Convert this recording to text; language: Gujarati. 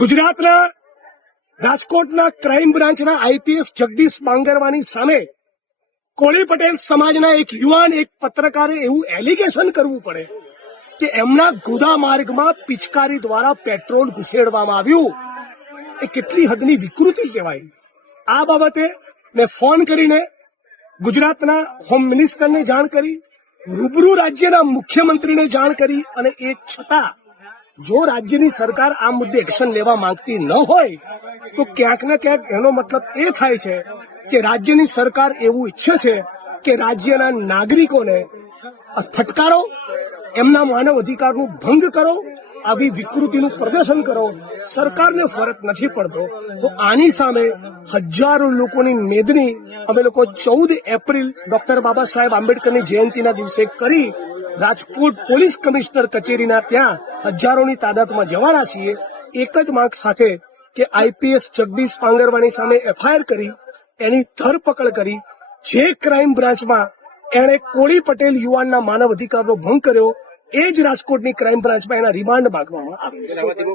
ગુજરાતના રાજકોટના ક્રાઇમ બ્રાન્ચના આઈપીએસ જગદીશ બાંગરવાની સામે કોળી પટેલ સમાજના એક યુવાન એક પત્રકારે એવું એલિગેશન કરવું પડે કે એમના ગુદા માર્ગમાં પિચકારી દ્વારા પેટ્રોલ ઘુસેડવામાં આવ્યું, એ કેટલી હદની વિકૃતિ કહેવાય। આ બાબતે મેં ફોન કરીને ગુજરાતના હોમ મિનિસ્ટરને જાણ કરી, રૂબરૂ રાજ્યના મુખ્યમંત્રીને જાણ કરી, અને એ છતાં જો રાજ્યની સરકાર આ મુદ્દે એક્શન લેવા માંગતી ન હોય તો ક્યાંક ને ક્યાંક એનો મતલબ એ થાય છે કે રાજ્યની સરકાર એવું ઈચ્છે છે કે રાજ્યના નાગરિકોને ફટકારો, એમના માનવ અધિકારનું ભંગ કરો, આવી વિકૃતિનું પ્રદર્શન કરો। સરકારને ફરક નથી પડતો તો આની સામે હજારો લોકોની મેદની અમે લોકો 14 એપ્રિલ ડોક્ટર બાબા સાહેબ આંબેડકરની જયંતિના દિવસે કરી રાજકોટ પોલીસ કમિશનર કચેરીના ત્યાં હજારોની તાદાદમાં જવાના છીએ, એક જ માંગ સાથે કે આઈપીએસ જગદીશ બાંગરવાની સામે એફઆઈઆર કરી એની ધરપકડ કરી, જે ક્રાઇમ બ્રાન્ચમાં એણે કોળી પટેલ યુવાનના માનવ અધિકારનો ભંગ કર્યો એ જ રાજકોટની ક્રાઇમ બ્રાન્ચમાં એના રિમાન્ડ માંગવામાં આવે।